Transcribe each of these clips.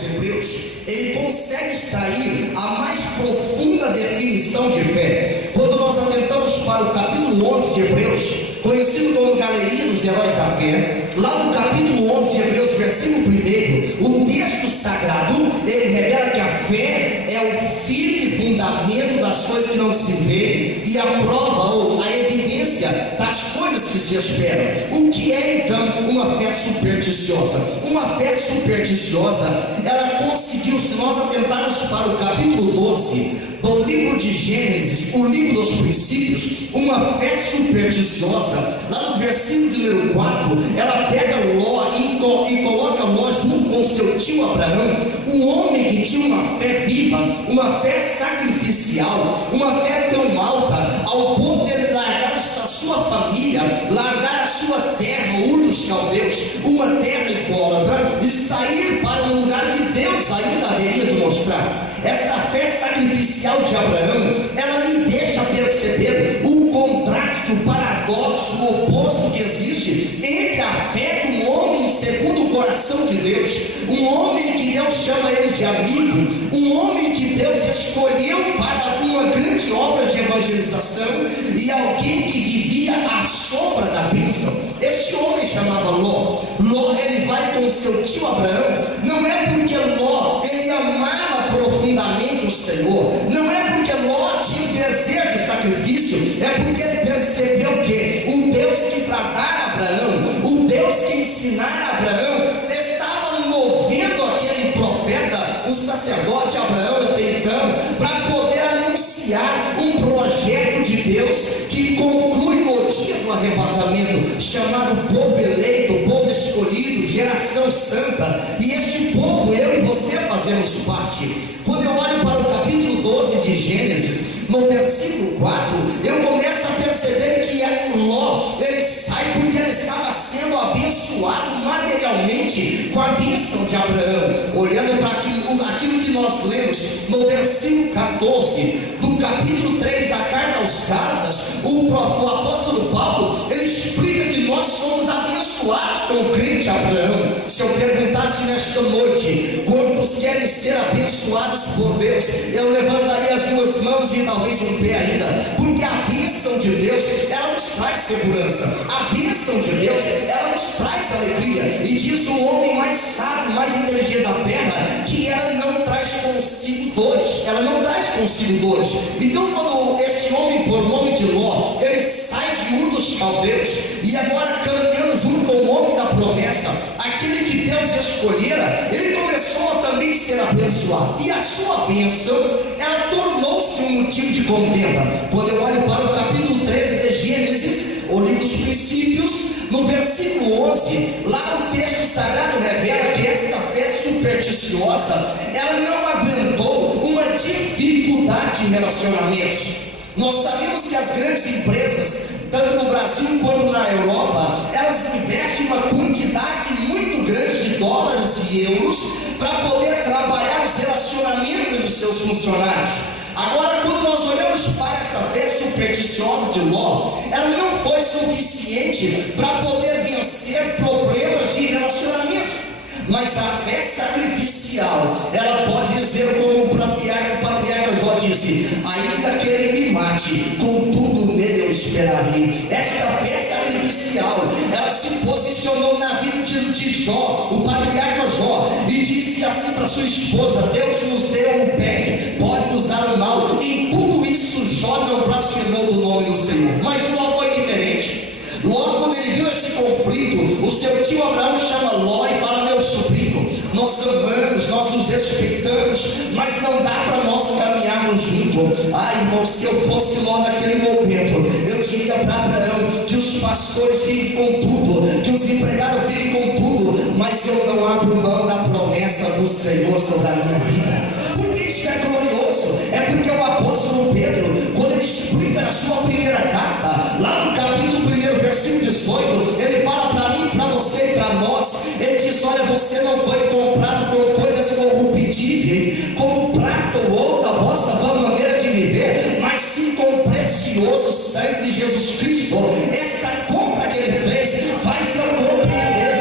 aos Hebreus, ele consegue extrair a mais profunda definição de fé. Quando nós atentamos para o capítulo 11 de Hebreus, conhecido como Galeria dos Heróis da Fé, lá no capítulo 11 de Hebreus, versículo 1, o texto sagrado, ele revela que a fé é o firme fundamento das coisas que não se vê e a prova ou a evidência das coisas que se esperam. O que é então uma fé supersticiosa? Uma fé supersticiosa, ela conseguiu, se nós atentarmos para o capítulo 12 do livro de Gênesis, o livro dos princípios, uma fé supersticiosa, lá no versículo de número 4, ela pega Ló e coloca Ló junto com seu tio Abraão, um homem que tinha uma fé viva, uma fé sacrificial, uma fé tão alta, ao ponto de ele largar a sua família, largar a sua terra, Ur dos Caldeus, uma terra idólatra, e sair para um lugar que Deus ainda haveria de mostrar. Esta fé sacrificial de Abraão, ela me deixa perceber o contraste, o paradoxo, o oposto que existe entre a fé de um homem segundo o coração de Deus, um homem que Deus chama ele de amigo, um homem que Deus escolheu para uma grande obra de evangelização, e alguém que vivia à sombra da bênção. Este homem chamava Ló. Ló, ele vai com seu tio Abraão, não é porque Ló, ele amava profundamente o Senhor, não é porque Ló tinha desejo de sacrifício, é porque ele percebeu que o Deus que bradara a Abraão, o Deus que ensinara a Abraão, estava movendo aquele profeta, o sacerdote Abraão até então, para poder anunciar um projeto de Deus que conclui no dia do arrebatamento, chamado povo eleito, povo escolhido, geração santa. E este povo, eu e você fazemos parte. Quando eu olho para o capítulo 12 de Gênesis, no versículo 4, eu começo a perceber que Ló, ele sai porque ele estava sendo abençoado materialmente com a bênção de Abraão. Olhando para aquilo que nós lemos no versículo 14 do capítulo 3 da carta aos Gálatas, o apóstolo Paulo, ele explica que nós somos abençoados com o crente Abraão. Se eu perguntasse nesta noite quantos querem ser abençoados por Deus, eu levantaria as duas mãos e talvez um pé ainda, porque a bênção de Deus, ela nos traz segurança, a bênção de Deus, ela nos traz alegria. E diz o homem mais sábio, mais inteligente da terra, que ela não traz consigo dores, ela não traz consigo dores. Então, quando esse homem, por nome de Ló, ele sai de Ur dos Caldeus, e agora caminhando junto com o homem da promessa, aquele que Deus escolhera, ele começou a também ser abençoado, e a sua bênção, ela tornou-se um motivo de contenda. Quando eu olho para o capítulo 13 de Gênesis, o livro dos princípios, no versículo 11, lá o texto sagrado revela que esta fé supersticiosa, ela não aguentou uma dificuldade de relacionamentos. Nós sabemos que as grandes empresas, tanto no Brasil quanto na Europa, elas investem uma quantidade muito grande de dólares e euros para poder trabalhar os relacionamentos dos seus funcionários. Agora, quando nós olhamos para esta fé supersticiosa de Ló, ela não foi suficiente para poder vencer problemas de relacionamento, mas a fé sacrificial, ela pode dizer como o patriarca Jó disse: ainda que ele me mate, contudo nele eu esperarei. Esta fé sacrificial, ela se posicionou na vida de Jó, o patriarca Jó, e disse assim para sua esposa: Deus nos deu o bem, pode nos dar o mal. Em tudo isso Jó não blasfemou do nome do Senhor. Mas Ló foi diferente. Ló, quando ele viu esse conflito, o seu tio Abraão chama Ló e fala: meu sobrinho, nós amamos, nós nos respeitamos, mas não dá para nós caminharmos junto. Ai, irmão, se eu fosse Ló naquele momento, eu diria para Abraão que os pastores fiquem com tudo, que os empregados fiquem com tudo, mas eu não abro mão da promessa do Senhor sobre a minha vida. Porque isso é glorioso, é porque o apóstolo Pedro, quando ele explica na sua primeira carta, lá no capítulo 1, versículo 18, ele fala para mim, para você e para nós, ele diz: olha, você não foi comprado com coisas corruptíveis, como prata ou ouro da vossa vã maneira de viver, mas sim com o precioso sangue de Jesus Cristo. Esta compra que ele fez faz eu compreender,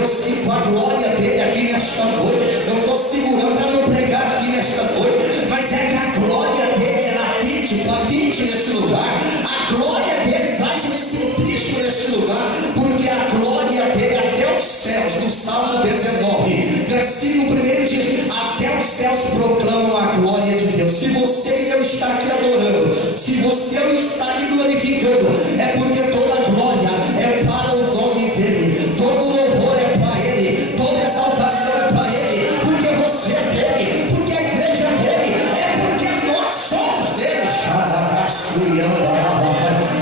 eu sinto a glória dele aqui nesta noite. Eu estou segurando para não pregar aqui nesta noite, mas é que a glória dele é latente, patente neste lugar. A glória dele traz um excentrismo neste lugar, porque a glória dele até os céus, no Salmo 19, versículo 1 diz: até os céus proclamam a glória de Deus. Se você e eu está aqui adorando, se você e eu está aqui glorificando, é porque toda a glória é para o nome dele, todo louvor é para ele, toda exaltação é para ele, porque você é dele, porque a igreja é dele, é porque nós somos dele.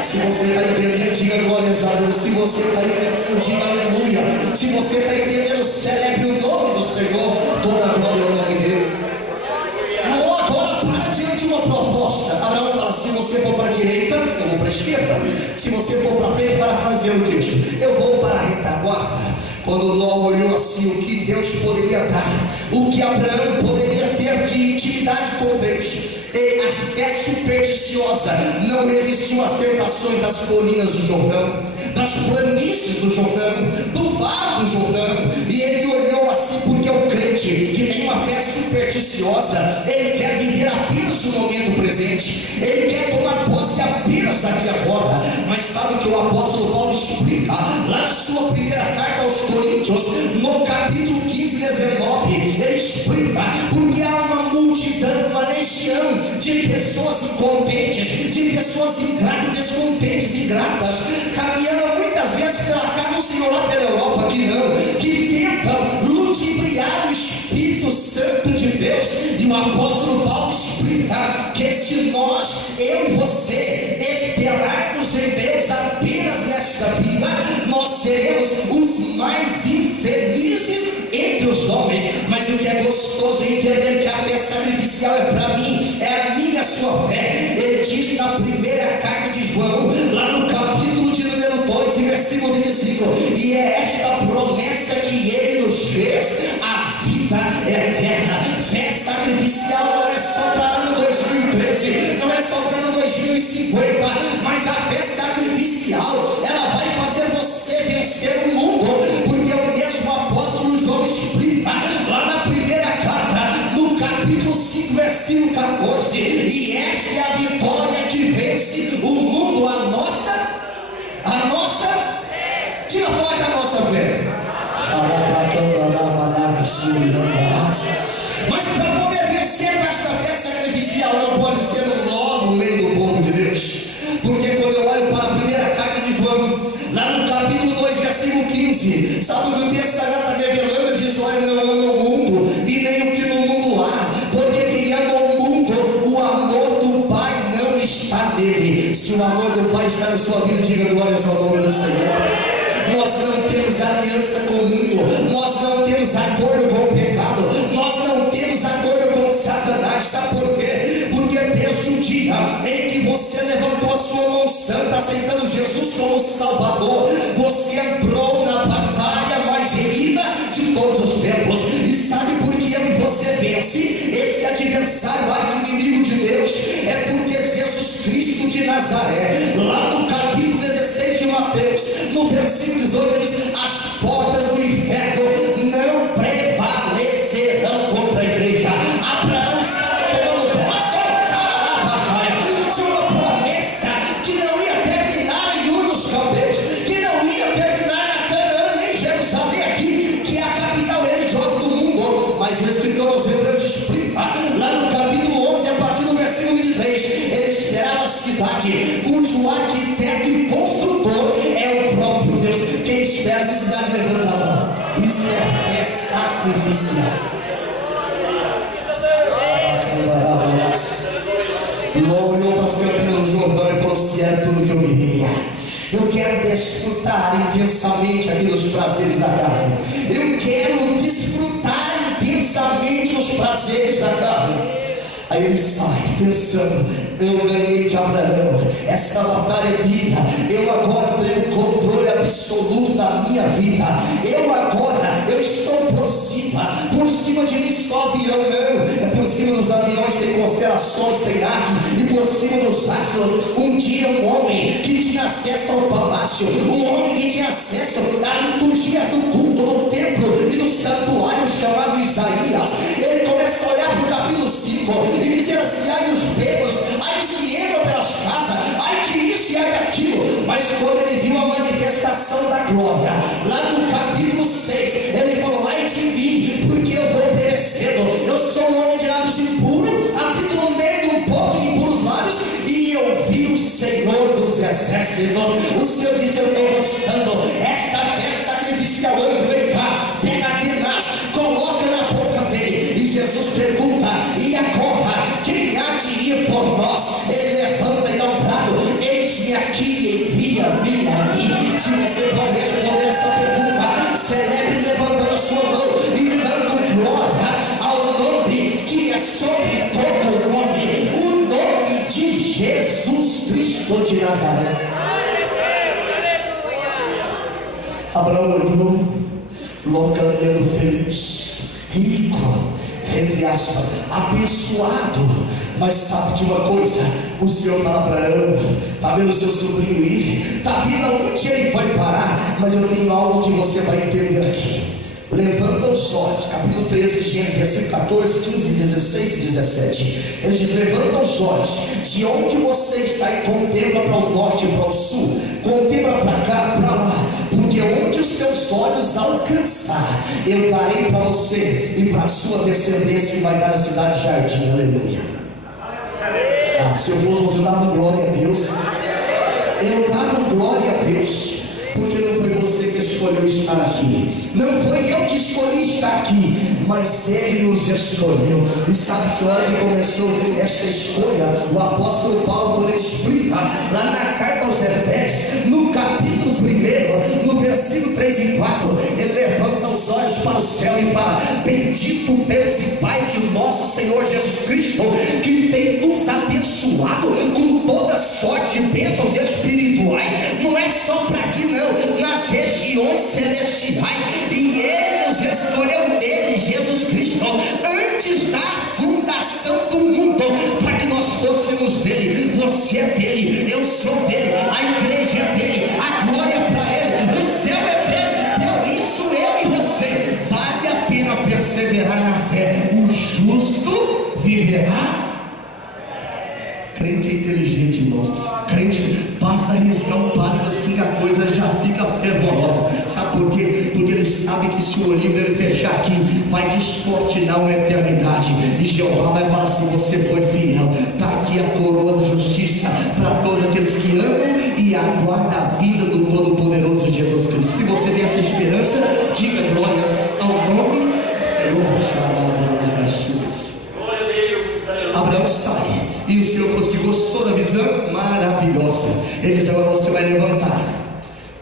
Se você está entendendo, diga glórias a Deus. Se você está entendendo, diga aleluia. Se você está entendendo, celebre o nome do Senhor. Toda a glória é o nome dele. Agora para diante de uma proposta. Abraão fala: se você for para a direita, eu vou para a esquerda. Se você for para frente, parafraseando o texto, eu vou para a retaguarda. Quando Ló olhou assim o que Deus poderia dar, o que Abraão poderia ter de intimidade com Deus, a fé supersticiosa, não resistiu às tentações das colinas do Jordão, das planícies do Jordão, do vale do Jordão, e ele olhou assim, porque o crente que tem uma fé supersticiosa, ele quer viver apenas o momento presente, ele quer tomar posse apenas aqui agora. Mas sabe o que o apóstolo Paulo explica lá na sua primeira carta aos Coríntios, no capítulo 15, 19, ele explica: porque há uma multidão, uma legião de pessoas incompetentes, de pessoas ingratas, descontentes e ingratas, caminhando muitas vezes pela casa do Senhor, lá pela Europa, que tentam ludibriar o Espírito Santo de Deus. E o apóstolo Paulo explica que se nós, eu e você, esperarmos em Deus apenas nesta vida, nós seremos os mais infelizes entre os homens. Mas o que é gostoso é entender que a fé sacrificial é para mim, é a minha, a sua fé. Ele diz na primeira carta de João, lá no capítulo de número 2, versículo 25: e é esta promessa que ele nos fez, a vida eterna. Fé sacrificial não é só para ano 2013, não é só para ano 2050, mas a fé sacrificial, ela vai fazer você vencer o mundo, porque o mesmo apóstolo João explica lá na primeira carta, no capítulo 5, versículo 14: e esta é a vitória que vence o mundo, a nossa, diga forte, a nossa fé. Mas para poder vencer esta fé sacrificial, não pode ser um Ló no meio do povo de Deus. Porque quando eu olho para a primeira carta de João, lá no capítulo 2, versículo 15, sabe o que o texto sagrado está revelando? Diz: olha, não ama o mundo e nem o que no mundo há, porque quem ama o mundo, o amor do Pai não está nele. Se o amor do Pai está na sua vida, diga glórias ao nome do Senhor. Nós não temos aliança com o mundo, nós não temos acordo com o pecado, nós não temos acordo com Satanás. Sabe por quê? Porque desde o dia em que você levantou a sua mão santa, aceitando Jesus como Salvador, você entrou na batalha mais renhida de todos os tempos. E sabe por que eu e você vence esse adversário, arqui-inimigo de Deus? É porque Jesus Cristo de Nazaré, lá no capítulo 16 de Mateus, no versículo 18, diz: as portas do inferno não prevalecerão contra a igreja. Abraão estava tomando posse de uma promessa que não ia terminar em Ur dos Caldeus, que não ia terminar na Canaã, nem Jerusalém aqui, que é a capital religiosa do mundo. Mas o escritor aos Hebreus explica, lá no capítulo 11, a partir do versículo 23, ele esperava a cidade cujo arquiteto e construtor é o próprio Deus. Quem espera essa cidade, levanta a mão. Isso é fé sacrificial. Ló olhou para as campinas do Jordão e falou: se era tudo que eu queria. Eu quero desfrutar intensamente aqui dos prazeres da carne. Eu quero desfrutar intensamente os prazeres da carne. Aí ele sai pensando: eu ganhei de Abraão, essa batalha é minha, eu agora tenho controle absoluto da minha vida, eu estou por cima de mim só avião não, é por cima dos aviões tem constelações, tem astros, e por cima dos astros, um dia um homem que tinha acesso ao palácio, um homem que tinha acesso à liturgia do culto, do e dizer assim: ai os bêbados, ai os que entram pelas casas, ai de isso e ai daquilo. Mas quando ele viu a manifestação da glória, lá no capítulo 6, ele falou: ai de mim, porque eu vou perecendo. Eu sou um homem de lábios impuros, habito no meio de um povo de impuros lábios, e eu vi o Senhor dos exércitos. O Senhor disse: eu estou gostando. Esta fé sacrificial, anjo, vem cá, pega tenaz, coloca na boca dele. E Jesus pergunta: e agora, quem há de ir por nós? Ele levanta e dá um brado: eis-me aqui, envia-me a mim. Se você pode responder essa pergunta, celebre levantando a sua mão e dando glória ao nome que é sobre todo nome, o nome de Jesus Cristo de Nazaré. Abraão olhou, Ló caminhando feliz, rico, entre aspas, abençoado. Mas sabe de uma coisa? O Senhor fala: Abraão, está vendo seu sobrinho ir? Está vendo aonde ele vai parar? Mas eu tenho algo que você vai entender aqui. Levanta os olhos, capítulo 13 de Gênesis, versículo 14, 15, 16 e 17. Ele diz: levanta os olhos, de onde você está, e contempla para o norte e para o sul, contempla para cá, para lá, porque onde os teus olhos alcançar, eu darei para você e para a sua descendência, que vai dar a cidade jardim. Aleluia. Se eu fosse você, dava glória a Deus. Eu dava glória a Deus, porque não foi você que escolheu estar aqui, não foi eu que escolhi estar aqui, mas Ele nos escolheu. E sabe que hora que começou esta escolha? O apóstolo Paulo, quando ele explica lá na carta aos Efésios, no capítulo 1, no versículo 3 e 4, ele levanta os olhos para o céu e fala: bendito Deus e Pai de nosso Senhor Jesus Cristo, que tem nos abençoado com toda sorte de bênçãos espirituais, não é só para aqui não, nas regiões celestiais. E Ele nos escolheu nele, Jesus Cristo, antes da fundação do mundo, para que nós fôssemos dele. Você é dele, eu sou dele, a igreja é dele, a glória é para ele, o céu é dele. Por isso eu e você, vale a pena perseverar na fé. O justo viverá. Crente é inteligente, irmão. Crente basta arriscar um palho assim, a coisa já fica fervorosa. Sabe por quê? Porque ele sabe que se o olhinho dele fechar aqui, vai descortinar uma eternidade. E Jeová vai falar assim: você foi fiel. Está aqui a coroa da justiça para todos aqueles que amam e aguardam a vida do Todo-Poderoso Jesus Cristo. Se você tem essa esperança, diga glórias ao nome do Senhor. Abraão sai, e o Senhor falou assim: gostou da visão? Maravilhosa. Ele diz: agora você vai levantar,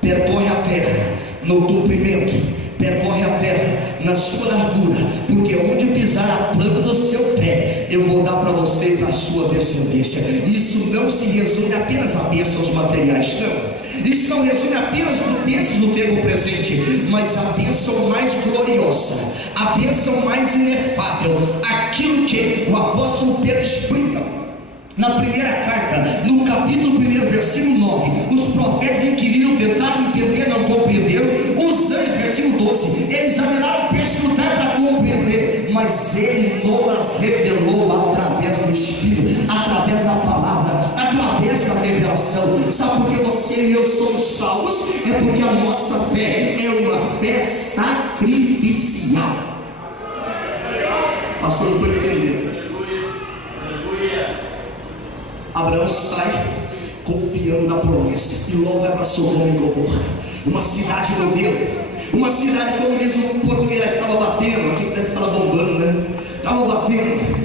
percorre a terra no comprimento, percorre a terra na sua largura, porque onde pisar a planta do seu pé, eu vou dar para você e para a sua descendência. Isso não se resume apenas a bênçãos materiais, não. Isso não resume apenas bênçãos do tempo presente, mas a bênção mais gloriosa, a bênção mais inefável, aquilo que o apóstolo Pedro explica na primeira carta, no capítulo 1, versículo 9. Os profetas inquiriram, tentaram entender, não compreenderam. Os anjos, versículo 12, eles examinaram, perscrutaram para compreender, mas Ele nos revelou através do Espírito, através da palavra, através da revelação. Sabe por que você e eu somos salvos? É porque a nossa fé é uma fé sacrificial. Pastor, não estou entendendo. Abraão sai confiando na promessa, e logo vai para Sodoma e Gomorra, uma cidade modelo, uma cidade, como diz o português, estava batendo, aqui parece que estava bombando, né? Estava batendo,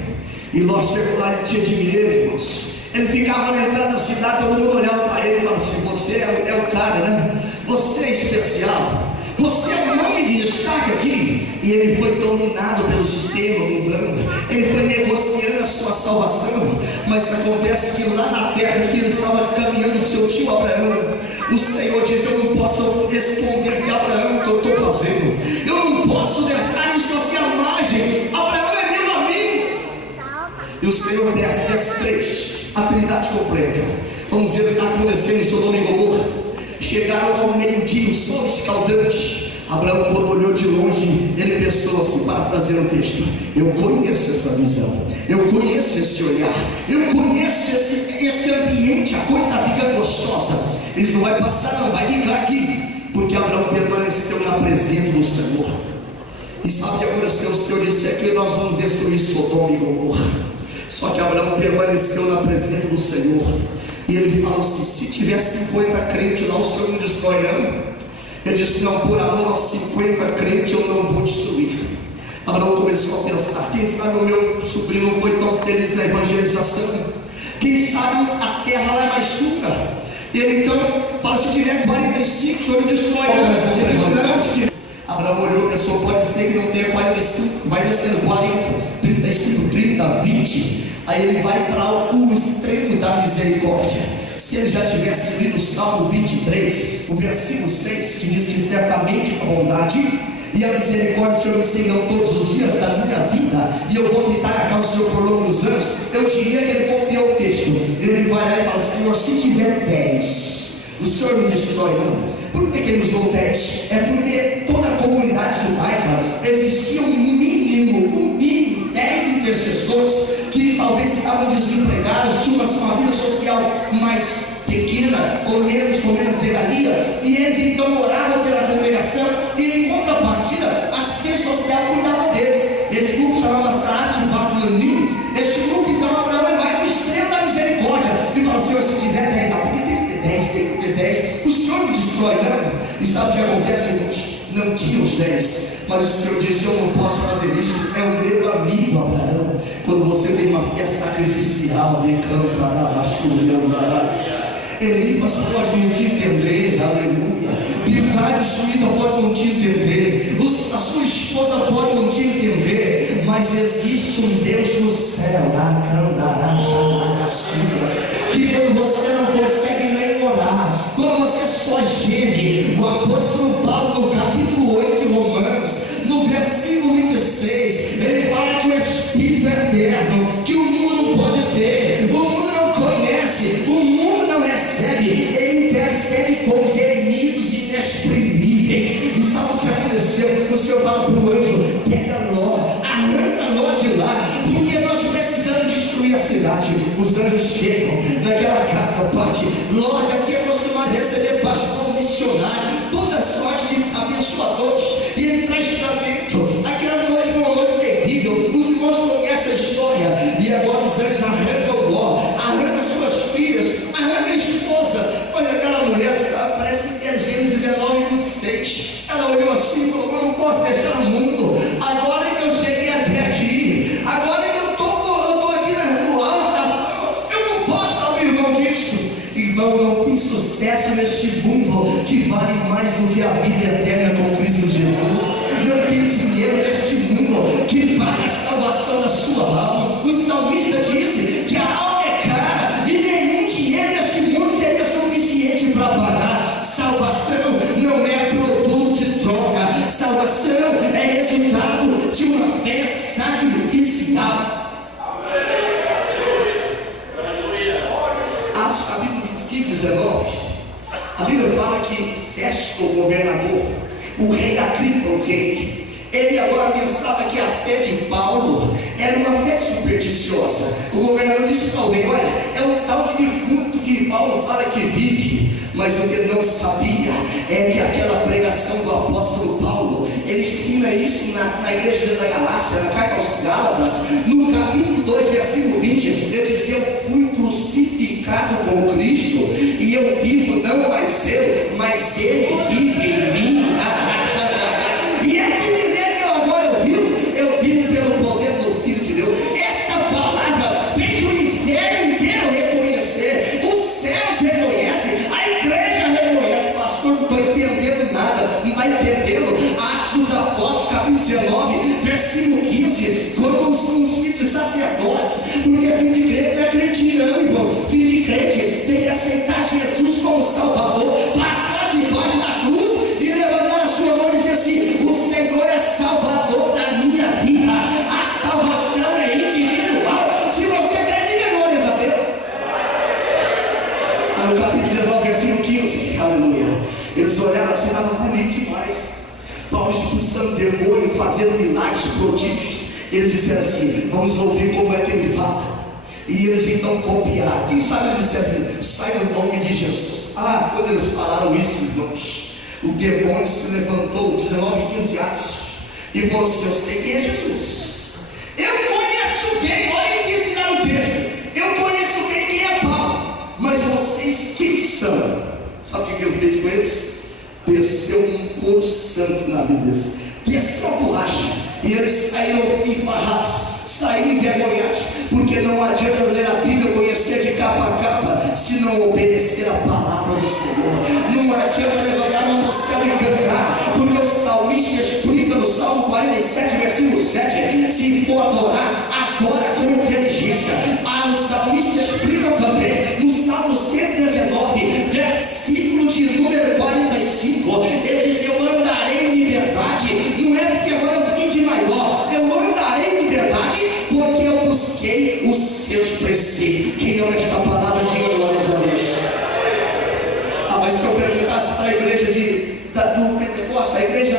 e Ló chegou lá, ele tinha dinheiro, irmãos. Ele ficava na entrada da cidade, todo mundo olhava para ele e falava assim: você é o cara, né? Você é especial, você é um nome de destaque aqui. E ele foi dominado pelo sistema mundano, ele foi negociando a sua salvação. Mas acontece que lá na terra que ele estava caminhando, o seu tio Abraão, o Senhor disse: eu não posso responder de Abraão o que eu estou fazendo, eu não posso deixar isso assim à margem. Abraão é meu amigo. E o Senhor desce esses três, a trindade completa. Vamos ver o que está acontecendo em Sodoma e Gomorra. Chegaram ao meio-dia, o sol escaldante, Abraão, quando olhou de longe, ele pensou assim, para fazer o texto: eu conheço essa visão, eu conheço esse olhar, eu conheço esse ambiente, a coisa está ficando gostosa. Isso não vai passar, não, vai ficar aqui, porque Abraão permaneceu na presença do Senhor. E sabe o que aconteceu? O Senhor disse aqui: nós vamos destruir Sodoma e Gomorra. Só que Abraão permaneceu na presença do Senhor, e ele fala assim: se tiver 50 crentes lá, o Senhor não destrói não. Ele disse: não, por amor aos 50 crentes eu não vou destruir. Abraão começou a pensar: quem sabe o meu sobrinho não foi tão feliz na evangelização, quem sabe a terra lá é mais dura. E ele então fala: se tiver 45, o Senhor não destrói não. Ele disse: não. Abraão olhou e pensou: pode ser que não tenha 45, vai descendo 40, 35, 30, 20. Aí ele vai para o extremo da misericórdia. Se ele já tivesse lido o Salmo 23, o versículo 6, que diz que certamente a bondade e a misericórdia do Senhor me seguirão todos os dias da minha vida, e eu vou habitar na casa do Senhor por longos anos, eu diria que ele copiou o texto. Ele vai lá e fala: Senhor, se tiver 10, o Senhor me destrói não. Por que ele usou 10? É porque toda a comunidade judaica existia um mínimo 10 intercessores que talvez estavam desempregados, tinham uma vida social mais pequena ou menos regalia, e eles então oravam pela congregação, e em contrapartida a assistência social cuidava deles. Esse grupo chamava Saat Babilonim. Este grupo então, Abraão vai no extremo da misericórdia e fala: Senhor, se tiver 10, porque tem que ter 10, tem que ter 10, o Senhor me destrói não. E sabe o que acontece, irmãos? Não tinha os 10, mas o Senhor disse: eu não posso fazer isso, é o meu amigo Abraão. Quando você tem uma fé sacrificial de campo, Elifas pode não te entender, aleluia. Bildade Suíta pode não te entender, a sua esposa pode não te entender, mas existe um Deus no céu, que quando você não consegue nem orar, quando você só geme, o apóstolo Paulo, no capítulo 8 de Romanos, no versículo 26, ele fala que o Espírito eterno, que o mundo não pode ter, o mundo não conhece, o mundo não recebe, ele intercede com gemidos inexprimíveis. E sabe o que aconteceu? O Senhor fala para o anjo: pega Ló, arranca Ló de lá, porque nós precisamos destruir a cidade. Os anjos chegam naquela casa, parte. Ló já tinha acostumado a receber parte como missionário, toda sorte de abençoadores, e ele traz para dentro. Aquela noite foi uma noite terrível, os irmãos conhecem a história, e agora os anjos arrancam Ló, arrancam suas filhas, arrancam a esposa. Mas aquela mulher, sabe, parece que é Gênesis 19, 26. Ela olhou assim e falou: eu não posso deixar o mundo, agora que eu cheguei até aqui, agora que eu estou aqui no alto, eu não posso abrir mão disso. Irmão, não tem sucesso neste mundo que vale mais do que a vida eterna com Cristo Jesus. Não tem dinheiro neste mundo que paga a salvação da sua alma. O salmista disse que a alma é cara e nenhum dinheiro neste mundo seria suficiente para pagar. Salvação não é produto de troca, salvação é resultado de uma fé sacrificial. Atos capítulo 25, 19, a Bíblia fala que Festo, o governador, o rei Agripa, o rei, ele agora pensava que a fé de Paulo era uma fé supersticiosa. O governador disse para o rei: olha, é o tal de defunto que Paulo fala que vive. Mas o que ele não sabia é que aquela pregação do apóstolo Paulo, ele ensina isso na igreja da Galácia, na carta aos Gálatas, no capítulo 2, versículo 20, ele diz: eu fui crucificado com Cristo, e eu vivo não mais eu, mas ele vive em mim. E esse viver que eu agora eu vivo pelo poder do Filho de Deus. Esta palavra fez o inferno inteiro reconhecer, os céus reconhecem, a igreja reconhece. Pastor, não estou entendendo nada, não está entendendo? Atos dos Apóstolos, capítulo 19, versículo 15, quando os filhos de sacerdotes, porque filho de crente não é crente não, irmão. Filho de crente tem que aceitar Jesus como Salvador, passar debaixo da cruz e levantar a sua mão e dizer assim: o Senhor é Salvador da minha vida. A salvação é individual. Se você crê, diga glórias a Deus. No capítulo 19, versículo 15, aleluia. Eles olharam assim, estava bonito demais. expulsando demônio, fazendo milagres, prodígios. Eles disseram assim: vamos ouvir como é que ele fala. E eles então copiaram. Quem sabe eles disseram assim: sai no nome de Jesus. Quando eles falaram isso, irmãos, o demônio se levantou, 19, 15 anos, e falou assim: eu sei quem é Jesus. Eu conheço bem, olha ele disse lá no texto, eu conheço bem quem é Paulo, mas vocês quem são? Sabe o que ele fez com eles? Desceu um couro santo na vida deles, desceu a borracha, e eles saíram enfarrados, saíram envergonhados, porque não adianta ler a Bíblia, conhecer de capa a capa, se não obedecer a palavra do Senhor. Não adianta levantar a mão no céu e cantar, porque o salmista explica no Salmo 47, versículo 7, se for adorar, adora com inteligência. O salmista explica também no Salmo 119, versículo de número 45, ele diz: eu andarei em liberdade, não é porque agora eu fiquei de maior, eu andarei em liberdade, porque eu busquei os seus preceitos. Quem ama esta palavra, diga glórias a Deus. Mas se eu perguntasse para a igreja do Pentecostes, a igreja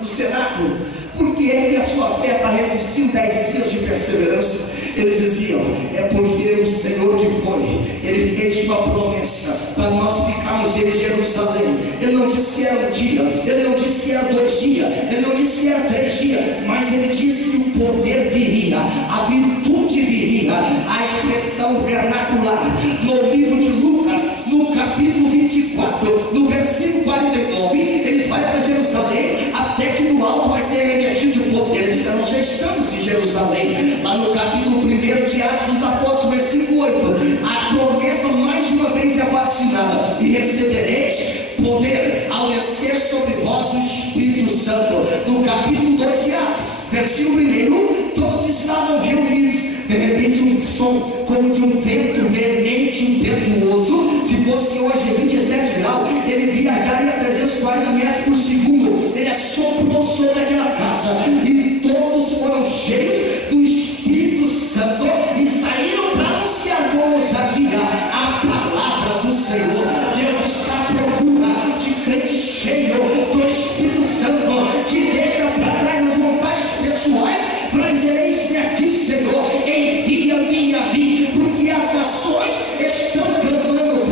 do cenáculo, por que é que a sua fé está resistindo 10 dias de perseverança? Eles diziam: é porque o Senhor que foi, Ele fez uma promessa para nós ficarmos em Jerusalém. Ele não disse era um dia, Ele não disse era 2 dias, Ele não disse era 3 dias, mas Ele disse que o poder viria, a virtude viria. A expressão vernacular no livro de Lucas, no capítulo 24, no versículo 49, eles vão para Jerusalém, até que no alto vai ser revestido de poder. Eles disseram: nós já estamos em Jerusalém. Lá no capítulo 1 de Atos dos Apóstolos, versículo 8, a promessa mais uma vez é vacinada: e recebereis poder ao descer sobre vós o Espírito Santo. No capítulo 2 de Atos, versículo 1, todos estavam reunidos. De repente um som como de um vento veemente, impetuoso. Se fosse hoje 27 graus, ele viajaria a 340 metros por segundo. Ele assoprou sobre aquela casa, e todos foram cheios do Espírito Santo e saíram para anunciar com ousadia a palavra do Senhor. Deus está à procura de crente cheio do Espírito Santo, que deixa para trás as vontades pessoais para dizer: eis-me aqui, Senhor, envia-me a mim, porque as nações estão clamando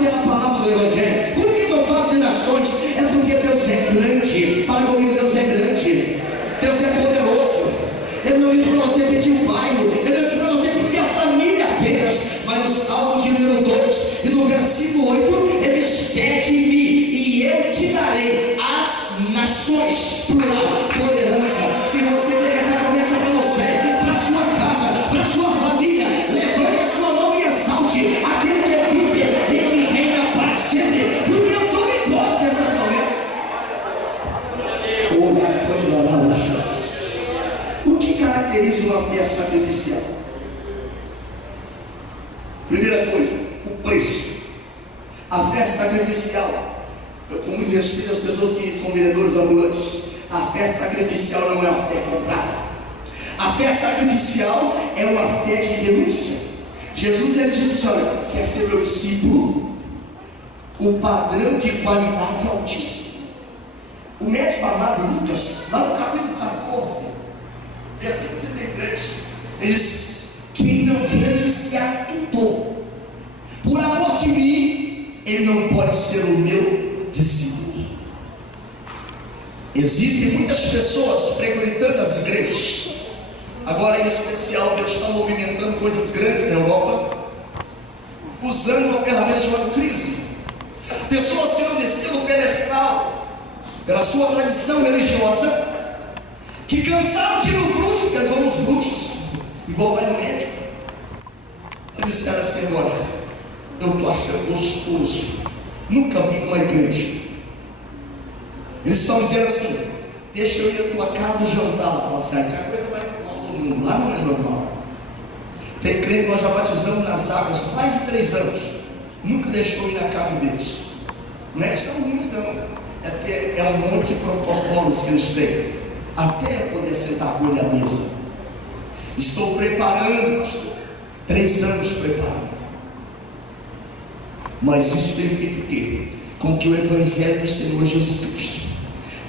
pela palavra do Evangelho. Por que eu falo de nações? É porque Deus é grande. Fala comigo: Deus é grande, Deus é poderoso. Ele não disse para você pedir um bairro, Ele não disse para você pedir a família apenas, mas no Salmo de número 2 e no versículo 8, ele diz: pede-me e eu te darei as nações, plural, por herança. Se você tem essa promessa para você, para sua casa, para sua família, levante a sua mão e exalte aquele que vive e que reina para sempre, porque eu tomo posse dessa promessa. O que caracteriza uma fé sacrificial? Primeira coisa, o preço. A fé sacrificial, eu com muito respeito às pessoas que são vendedores ambulantes, a fé sacrificial não é uma fé comprada. A fé sacrificial é uma fé de renúncia. Jesus, ele disse assim: olha, quer ser meu discípulo? O padrão de qualidade é altíssimo. O médico amado Lucas, lá no capítulo 14, versículo 33, ele diz: quem não renunciar tudo por amor de mim, ele não pode ser o meu discípulo. Existem muitas pessoas frequentando as igrejas. Agora, em especial, Deus está movimentando coisas grandes na Europa, usando uma ferramenta chamada crise. Pessoas que não desceram do pedestal pela sua tradição religiosa, que cansaram de ir no bruxo, porque eles vão nos bruxos, igual vai no médico. Eles disseram assim: agora, eu estou achando gostoso, nunca vi numa igreja. Eles estão dizendo assim: deixa eu ir à tua casa jantar. Fala assim: essa é a coisa mais normal do mundo. Lá não é normal. Tem crente que nós já batizamos nas águas mais de 3 anos, nunca deixou ir na casa deles. Não é que são ruins, não, é porque é um monte de protocolos que eles têm, até poder sentar com ele à mesa. Estou preparando, pastor, 3 anos preparando. Mas isso tem feito o quê? Com que o Evangelho do Senhor Jesus Cristo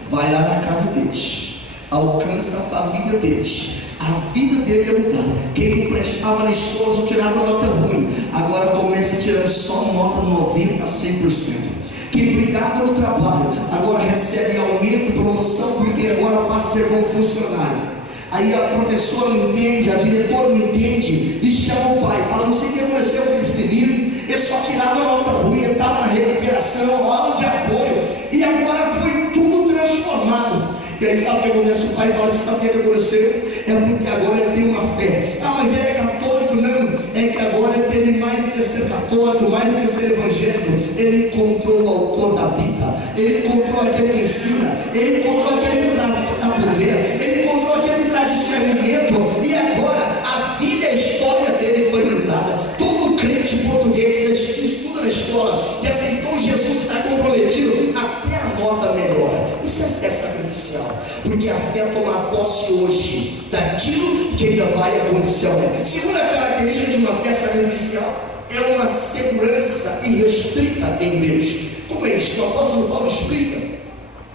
vai lá na casa deles, alcança a família deles, a vida dele é mudada. Quem não prestava na escola só tirava nota ruim, agora começa tirando só nota 90% a 100%. Quem brigava no trabalho, agora recebe aumento, promoção, porque agora passa a ser bom funcionário. Aí a professora não entende, a diretora não entende, e chama o pai, fala: não sei o que aconteceu com esse menino, ele só tirava nota ruim, ele estava na recuperação, aula de apoio, e agora foi tudo transformado. E aí sabe o que acontece? O pai fala: sabe o que aconteceu? É porque agora ele tem uma fé. Ah, mas ele é católico? Não, é que agora ele teve mais do que ser católico, mais do que ser evangélico. Ele encontrou o autor da vida, ele encontrou aquele que ensina, ele encontrou aquele que dá poder, ele encontrou aquele que traz discernimento, e agora a vida e a história dele foi mudada. Todo crente português que estuda na escola e aceitou Jesus está comprometido, até a nota melhora. Isso é fé sacrificial, porque a fé toma posse hoje daquilo que ainda vai acontecer. Segunda característica de uma fé sacrificial é uma segurança irrestrita em Deus. Como é isso? O apóstolo Paulo explica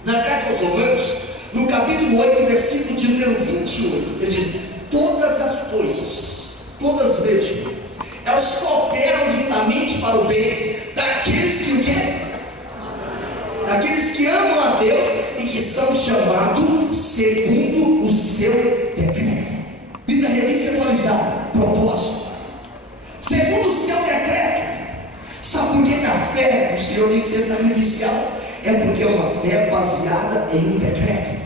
na carta aos Romanos, no capítulo 8, versículo de número 28, ele diz: todas as coisas, todas mesmo, elas cooperam juntamente para o bem daqueles que o quê? Daqueles que amam a Deus e que são chamados segundo o seu decreto. Bíblia Revista Atualizada, propósito, segundo o seu decreto. Sabe por que a fé do Senhor tem que ser sacrificial? É porque é uma fé baseada em um decreto,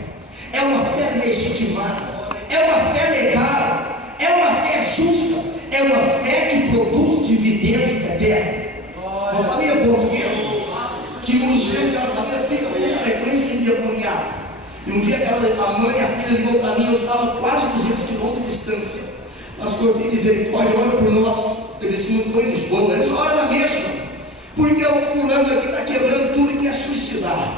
é uma fé legitimada, é uma fé legal, é uma fé justa, é uma fé que produz dividendos eternos. Uma família portuguesa que nos vê que a família fica com frequência endemoniada. E um dia a mãe e a filha ligou para mim, eu estava quase 200 quilômetros de distância. Pastor, tem misericórdia, ora por nós. Eu disse: não estou em Lisboa, eles oram na mesma, porque o fulano aqui está quebrando tudo e quer suicidar.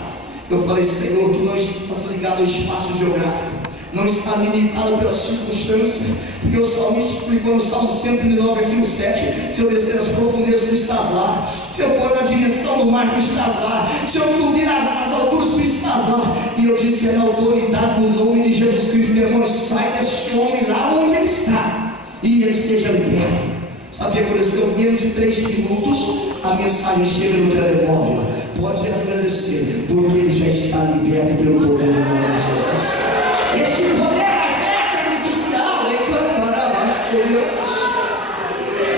Eu falei: Senhor, tu não estás ligado ao espaço geográfico, não está limitado pela circunstância, porque o salmista explicou no Salmo 109, versículo 7: se eu descer as profundezas, tu estás lá; se eu for na dimensão do mar, tu estás lá; se eu subir as alturas, tu estás lá. E eu disse: é na autoridade do nome de Jesus Cristo, meu irmão, sai deste homem lá onde ele está, e ele seja liberto. Sabe o que aconteceu? Menos de 3 minutos, a mensagem chega no telemóvel. Pode agradecer, porque ele já está liberto pelo poder do nome de Jesus. Este poder é a fé sacrificial.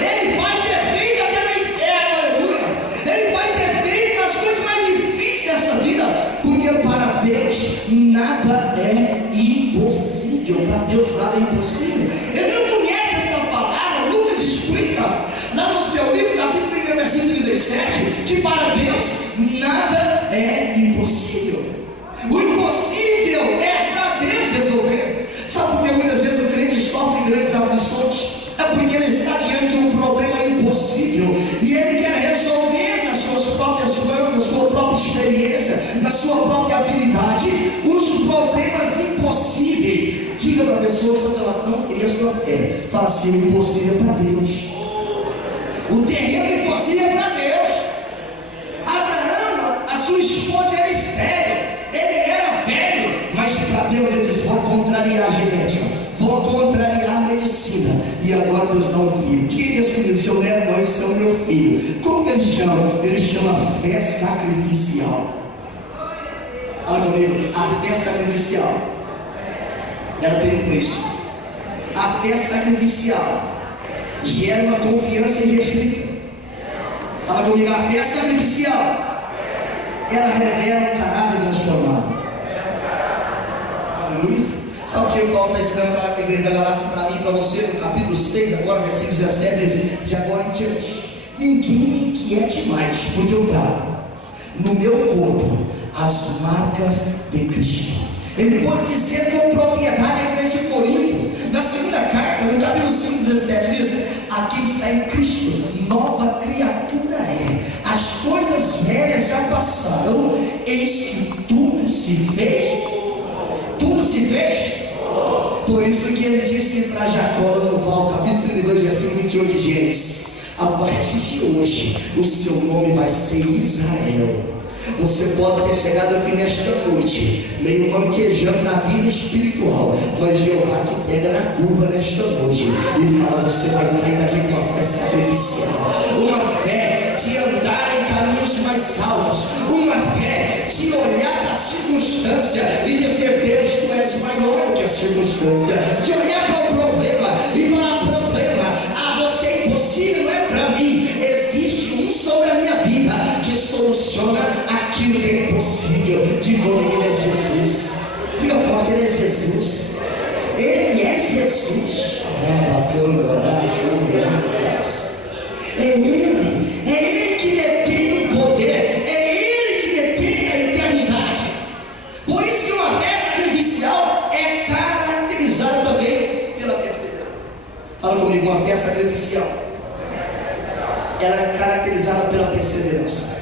Ele faz efeito até no inferno, aleluia. Ele faz efeito nas coisas mais difíceis dessa vida, porque para Deus nada é impossível. Para Deus nada é impossível. Ele não conhece essa palavra. Lucas explica lá no seu livro, capítulo 1, versículo 37, que para Deus nada é impossível. O impossível é para Deus resolver. Sabe por que muitas vezes o crente sofre grandes aflições? É porque ele está diante de um problema impossível e ele quer resolver nas suas próprias mãos, na sua própria experiência, na sua própria habilidade, os problemas impossíveis. Diga para a pessoa que está não queria a sua fé. Fala assim: o impossível é para Deus. O terreno impossível é para Deus. Abraão, a sua esposa era estéril, ele era velho, mas para Deus ele disse: vou contrariar a genética, vou contrariar a medicina, e agora Deus dá um filho. Quem é esse filho? Seu neto? Não, esse é o meu filho. Como que ele chama? Ele chama fé sacrificial. Fala comigo: a fé sacrificial, ela tem um preço. A fé sacrificial gera uma confiança irrestrita. Fala comigo: a fé sacrificial, ela revela um caráter transformado. Aleluia. Sabe o que Paulo está ensinando para a igreja da Galácia, para mim e para você, no capítulo 6, agora, versículo 17, diz: de agora em diante, ninguém me inquiete mais, porque eu trago no meu corpo as marcas de Cristo. Ele pode dizer com propriedade à igreja de Corinto, na segunda carta, no capítulo 5, 17, diz: aqui está em Cristo, nova criatura é, as coisas velhas já passaram, eis que tudo se fez. Tudo se fez. Por isso que ele disse para Jacó no Val, capítulo 32, versículo 28 de Gênesis: a partir de hoje o seu nome vai ser Israel. Você pode ter chegado aqui nesta noite, meio manquejando na vida espiritual, mas Jeová te pega na curva nesta noite e fala: você vai sair daqui com uma fé sacrificial, uma fé de andar em caminhos mais altos, uma fé de olhar para a circunstância e dizer: Deus, tu és maior do que a circunstância, de olhar para o problema e falar: problema, você é impossível, não é para mim, existe um sobre a minha vida que soluciona aquilo que é impossível. Diga: ele é Jesus. Diga forte: ele é Jesus. Ele é Jesus. É Ele que detém o poder, é Ele que detém a eternidade. Por isso que uma fé sacrificial é caracterizada também pela perseverança. Fala comigo: uma fé sacrificial, ela é caracterizada pela perseverança.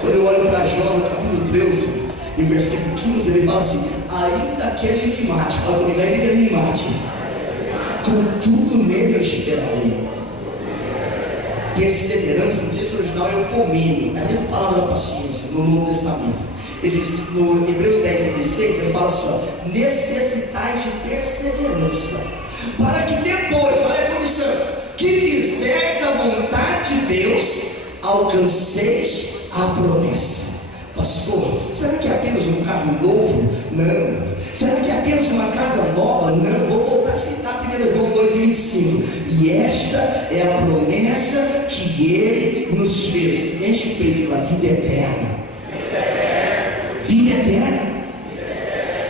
Quando eu olho para Jó no capítulo 13, em versículo 15, ele fala assim: ainda que ele me mate, fala comigo, ainda que ele me mate, contudo nele eu esperarei. Perseverança, no texto original é o pomene, é a mesma palavra da paciência no Novo Testamento. Ele diz, no Hebreus 10:16, ele fala assim: ó, necessitais de perseverança, para que depois, olha a condição, que fizerdes a vontade de Deus, alcanceis a promessa. Pastor, será que é apenas um carro novo? Não. Será que é apenas uma casa nova? Não. Vou voltar a citar 1 João 2:25. E esta é a promessa que Ele nos fez. Enche o peito pela vida eterna. Vida eterna.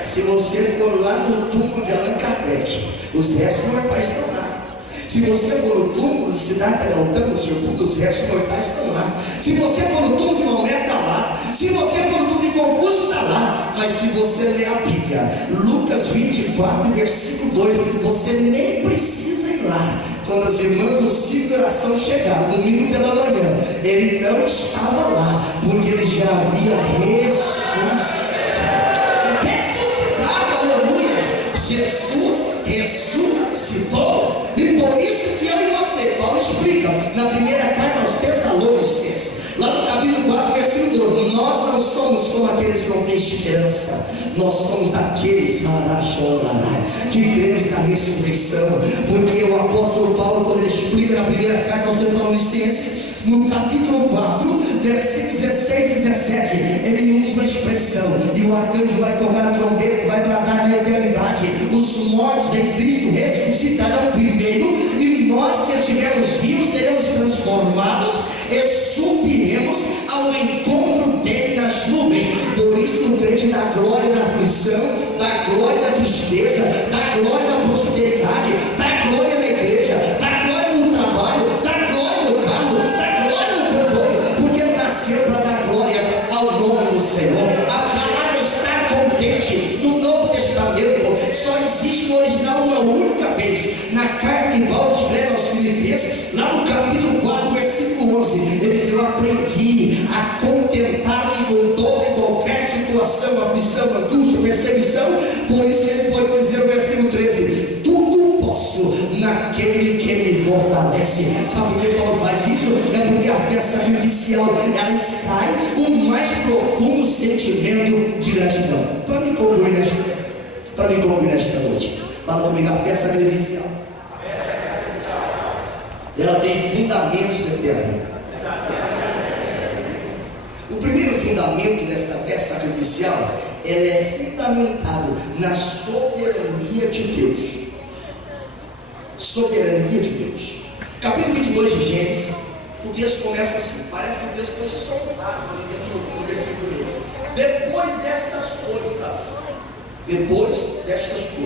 Se você for lá no túmulo de Allan Kardec, os restos mortais estão lá. Se você for no túmulo de Siddhartha Gautama, o seu Buda, os restos mortais estão lá. Se você for no túmulo de Maomé, está lá. Se você for no túmulo de Confúcio, está lá. Mas se você ler a Bíblia, Lucas 24, versículo 2, você nem precisa ir lá. Quando as irmãs do ciclo de oração chegaram, domingo pela manhã, ele não estava lá, porque ele já havia ressuscitado, aleluia. Jesus ressuscitou, e por isso que eu e você, Paulo explica na primeira carta aos Tessalonicenses, lá no capítulo 4, versículo 12: nós não somos como aqueles que não têm esperança, nós somos daqueles que cremos na ressurreição. Porque o apóstolo Paulo, quando ele explica na primeira carta aos Tessalonicenses, no capítulo 4, versículos 16 e 17, ele usa uma expressão: e o arcanjo vai tocar a trombeta, vai bradar na eternidade, os mortos em Cristo ressuscitarão primeiro, e nós que estivermos vivos seremos transformados e subiremos ao encontro dele nas nuvens. Por isso o crente da glória na aflição, da glória na tristeza, da glória na prosperidade, da glória na igreja, da glória no trabalho, da glória no carro, da glória no comboio, porque nasceu para dar glórias ao nome do Senhor. A palavra está contente no Novo Testamento, só existe no original uma única vez, na carta que Paulo escreve aos Filipenses, lá no capítulo 4, versículo 11, ele diz: eu aprendi a contentar-me com toda e qualquer situação, aflição, angústia, perseguição. Por isso ele pode dizer no versículo 13: tudo posso naquele que me fortalece. Sabe por que Paulo faz isso? É porque a fé sacrificial, ela extrai o mais profundo sentimento de gratidão. Para me concluir nesta noite, fala comigo: a fé sacrificial, ela tem fundamentos eternos. O primeiro fundamento dessa fé sacrificial, ela é fundamentado na soberania de Deus. Soberania de Deus. Capítulo 22 de Gênesis, o texto começa assim, parece que o texto foi soltado no versículo 1. Depois destas coisas, o que é essas coisas?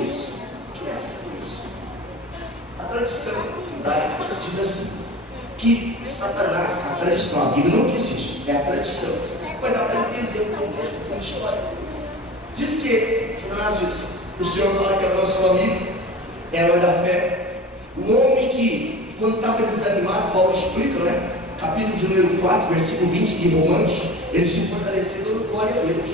A tradição judaica diz assim, que Satanás, a tradição, a Bíblia não diz isso, é a tradição, mas dá para entender o contexto fundo histórico. Diz que Satanás diz: o Senhor fala que é o nosso amigo, herói da fé, o homem que, quando estava desanimado, Paulo explica, né? Capítulo de número 4, versículo 20 de Romanos, ele se fortaleceu dando glória a Deus.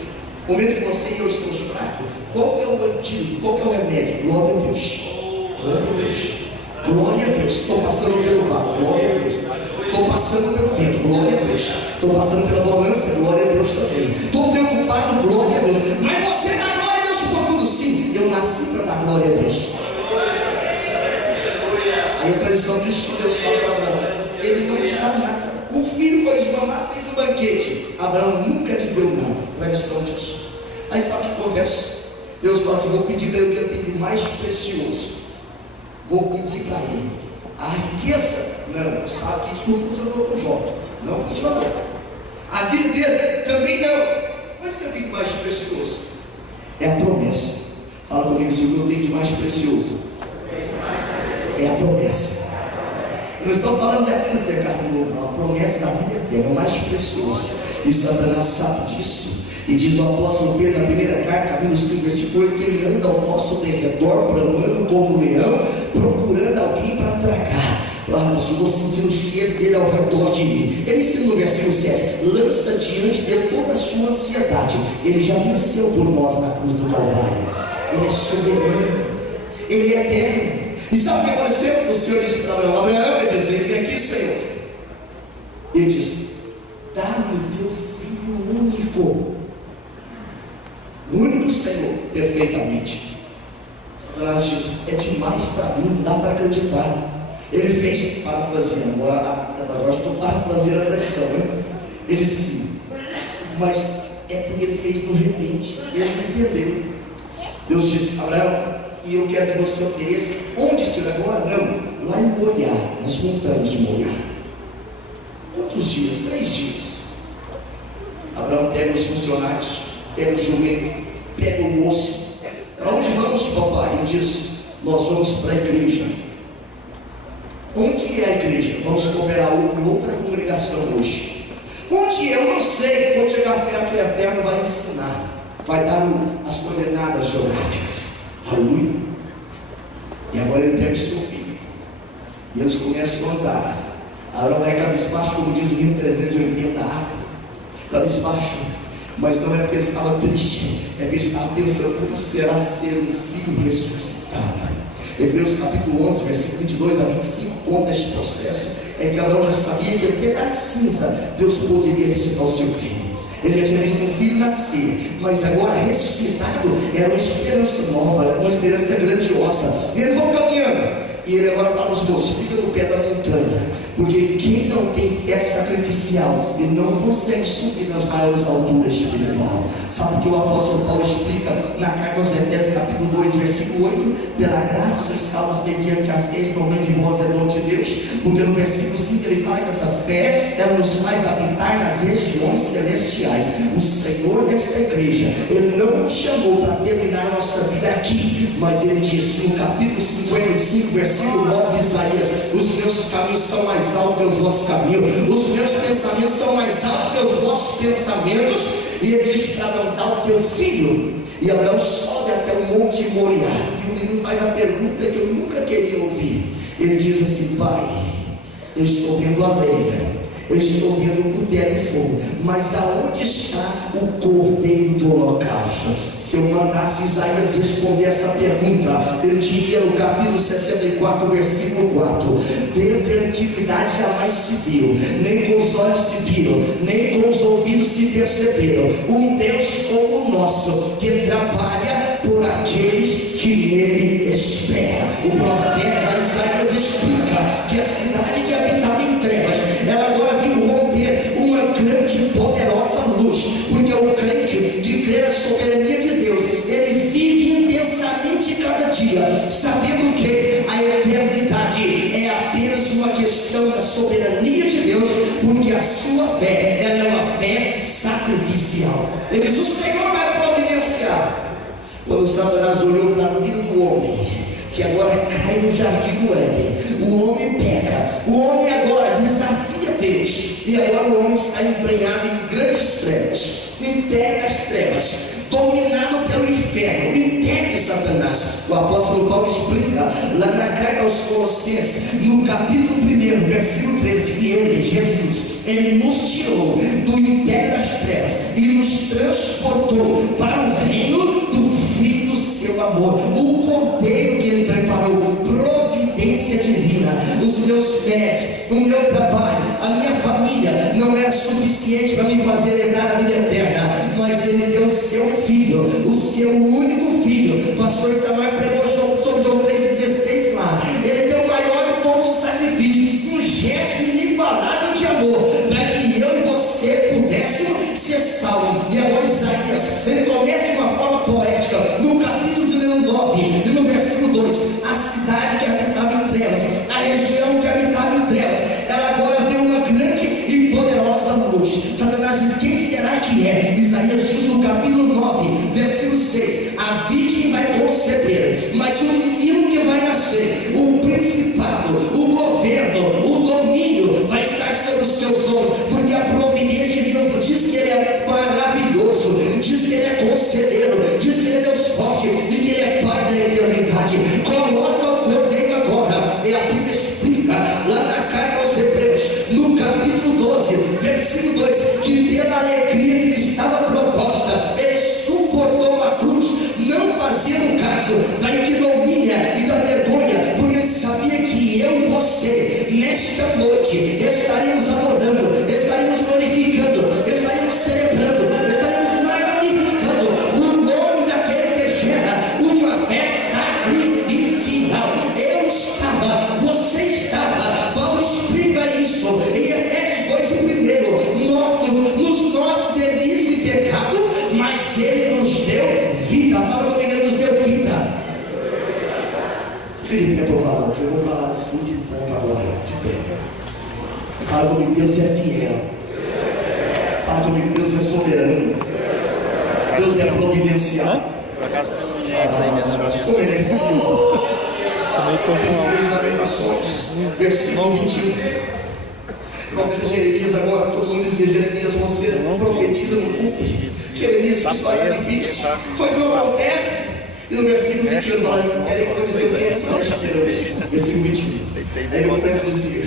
No momento que você e eu estamos fracos, qual que é o antídoto, qual que é o remédio? Glória a Deus. Glória a Deus. Glória a Deus. Estou passando pelo vale. Glória a Deus. Estou passando pelo vento, glória a Deus. Estou passando pela bonança, glória a Deus também. Estou preocupado, glória a Deus. Mas você dá glória a Deus por tudo, sim. Eu nasci para dar glória a Deus. Aí a tradição diz que Deus fala para Abraão: ele não te dá nada. O filho foi desmamar, fez um banquete. Abraão nunca te deu nada. Tradição diz. Aí sabe o que acontece? Deus fala assim: vou pedir para ele o que eu tenho de mais precioso. Vou pedir para ele a riqueza. Não, sabe que isso não funcionou com Jó. Não funcionou. A vida dele também não. Mas o que eu tenho de mais precioso? É a promessa. Fala comigo assim: o que eu tenho de mais precioso é a promessa. Eu não estou falando de apenas de carne novo, não. A promessa da vida eterna é o mais precioso. E Satanás sabe disso. E diz o apóstolo Pedro na primeira carta, capítulo 5, versículo 8, que ele anda ao nosso derredor, bramando como um leão, procurando alguém para tragar. Ah, pastor, estou sentindo o cheiro dele ao redor de mim. Ele ensina no versículo 7: lança diante dele toda a sua ansiedade. Ele já venceu por nós na cruz do Calvário. Ele é soberano, ele é eterno. E sabe o que aconteceu? O Senhor disse para Abraão: Abraão, ele disse: vem aqui, Senhor. Ele disse: dá-me o teu filho único. O único, Senhor, perfeitamente. Satanás diz: é demais para mim, não dá para acreditar. Ele fez, parafraseando, agora estou parafraseando a tradição, né? Ele disse assim: mas é porque ele fez no repente, ele não entendeu. Deus disse: Abraão, e eu quero que você ofereça. Onde, Senhor? Agora não, lá em Moriá, nas montanhas de Moriá. Quantos dias? 3 dias. Abraão pega os funcionários, pega o jumento, pega o moço. Para onde vamos, papai? Ele diz: nós vamos para a igreja. Onde é a igreja? Vamos cooperar com outra congregação hoje. Onde é? Eu não sei. Quando chegar perto da terra, vai ensinar. Vai dar as coordenadas geográficas. Aleluia. E agora ele pega o seu filho. E eles começam a andar. Abraão vai cabisbaixo, como diz o hino 380, água. Cabisbaixo. Mas não é porque ele estava triste, é porque ele estava pensando como será ser um filho ressuscitado. Hebreus capítulo 11, versículo 22 a 25 conta este processo. É que Abraão já sabia que até da cinza Deus poderia ressuscitar o seu filho. Ele já tinha visto um filho nascer, mas agora ressuscitado era uma esperança nova, uma esperança grandiosa. E eles vão caminhando, e ele agora fala aos moços: fica no pé da montanha, porque quem não tem fé sacrificial, ele não consegue subir nas maiores alturas espiritual. Sabe o que o apóstolo Paulo explica na carta aos Efésios capítulo 2, versículo 8? Pela graça dos salvos mediante a fé, não vem de vós, é dom de Deus. Porque no versículo 5 ele fala que essa fé, ela nos faz habitar nas regiões celestiais. O Senhor desta igreja, ele não nos chamou para terminar a nossa vida aqui, mas ele disse no capítulo 55, versículo 9 de Isaías: os meus caminhos são mais altos que os vossos caminhos, os meus pensamentos são mais altos que os vossos pensamentos. E ele diz para Abraão: dá o teu filho. E Abraão sobe até o monte Moriá. E o menino faz a pergunta que eu nunca queria ouvir. Ele diz assim: pai, eu estou vendo a lenha, eu estou vendo o terra e fogo, mas aonde está o cordeiro do holocausto? Se eu mandasse Isaías responder essa pergunta, ele diria no capítulo 64, versículo 4: desde a antiguidade jamais se viu, nem com os olhos se viram, nem com os ouvidos se perceberam, um Deus como o nosso, que trabalha por aqueles que nele esperam. O profeta Isaías explica que a cidade que habitava em trevas, ela agora viu romper uma grande e poderosa luz, porque o crente que crê na soberania de Deus, ele vive intensamente cada dia, sabendo que a eternidade é apenas uma questão da soberania de Deus, porque a sua fé, ela é uma fé sacrificial. Ele diz: o Senhor vai providenciar. Quando Satanás olhou para a vida do homem, que agora cai no jardim do Éden, o homem peca, o homem agora desafia Deus, e agora o homem está embrenhado em grandes trevas, em pé das trevas, dominado pelo inferno, em pé de Satanás. O apóstolo Paulo explica lá na carta aos Colossenses, no capítulo 1, versículo 13, que ele, Jesus, ele nos tirou do império das trevas e nos transportou para o reino do Filho do seu amor, o cordeiro que ele preparou, providencialmente providência divina. Os meus pés, o meu trabalho, a minha família não era suficiente para me fazer lembrar a vida eterna, mas Ele deu o seu Filho, o seu único Filho. Pastor Itamar pregou sobre João 3,16 lá. Ele deu o maior de todos os sacrifícios, um gesto inigualável de amor, para que eu e você pudéssemos ser salvos. E agora Isaías, ele começa de uma forma poética, no capítulo de número 9, e no versículo 2, a cidade que habitava em trevas, a região que habitava em trevas, ela agora vê uma grande e poderosa luz. Satanás diz: quem será que é? Isaías diz no capítulo 9, versículo 6, a virgem vai conceber, mas o menino que vai nascer, o principado, o governo, o domínio vai estar sobre os seus ombros, porque a providência divina diz que Ele é maravilhoso, diz que Ele é conselheiro, diz que Ele é Deus forte e que Ele é Pai da eternidade. Coloca o cordeiro agora, e a Bíblia explica lá na carta aos Hebreus, no capítulo 12, versículo 2, que pela alegria que lhe estava proposta, Ele suportou a cruz, não fazendo caso da ignomínia e da vergonha, porque Ele sabia que eu e você, nesta noite, estaríamos adorando, estaríamos glorificando, estaríamos celebrando, estaríamos magnificando o nome daquele que gera uma fé sacrificial. Eu estava, você estava, Paulo explica isso em Efésios 2:1, mortos nos nossos delitos e pecados, mas Ele nos deu vida. Fala comigo, Ele nos deu vida. Felipe, por favor, eu vou falar o seguinte ponto agora, de pé. Fala comigo, Deus é fiel. Fala comigo, Deus é soberano. Deus é providencial. Por acaso tem um gente aí nessa hora. Como Ele é fiel. Tem 3 Lamentações, versículo 21. O profeta Jeremias, agora todo mundo dizia: Jeremias, você profetiza no púlpito. Jeremias, isso está difícil, pois não acontece. E no versículo 21 ele fala: querem que eu dizer o que é a esperança? Versículo 21. Aí ele começa a dizer: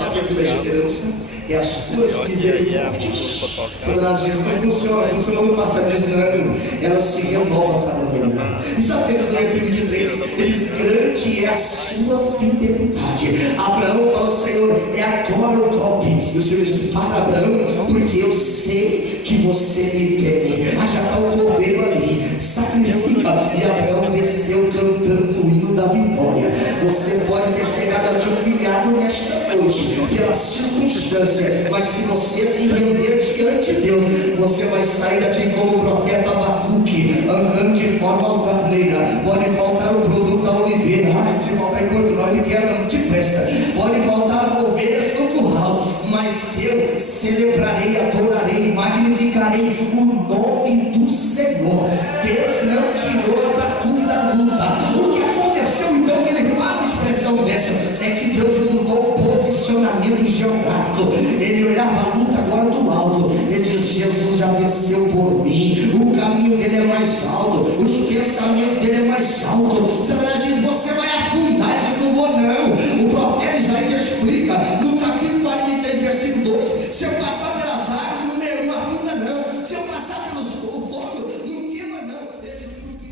a tua esperança é as tuas misericórdias. Satanás diz: não funciona, funcionou no passado, diz: não, ela se renova cada manhã. E sabe o que no versículo 16? Ele diz: grande é a sua fidelidade. Abraão falou: Senhor, é agora o golpe. E o Senhor disse para Abraão: porque eu sei que você me teme. Ah, já está o cordeiro ali, sacrifica. E Abraão desceu cantando o hino da vitória. Você pode ter chegado a te humilhar nesta noite pela circunstância, mas se você se render diante de Deus, você vai sair daqui como o profeta Abacuque, andando de forma altaneira. Pode faltar o produto da oliveira, se faltar em Portugal ele quebra depressa. Pode faltar ovelhas no curral, mas eu celebrarei, adorarei, magnificarei o nome do Senhor. Deus não tirou Abacuque da luta. O que aconteceu então que ele fala uma expressão dessa? É que Deus mudou o posicionamento geográfico. Ele olhava a luta agora do alto. Ele diz: Jesus já venceu por mim. O caminho dele é mais alto, os pensamentos dele é mais alto. Satanás diz: você vai afundar. Ele diz: não vou não. O profeta Isaías explica no capítulo 43, versículo 2: se eu passar pelas águas, não afunda não. Se eu passar pelos fogo, não queima não. Ele diz: porque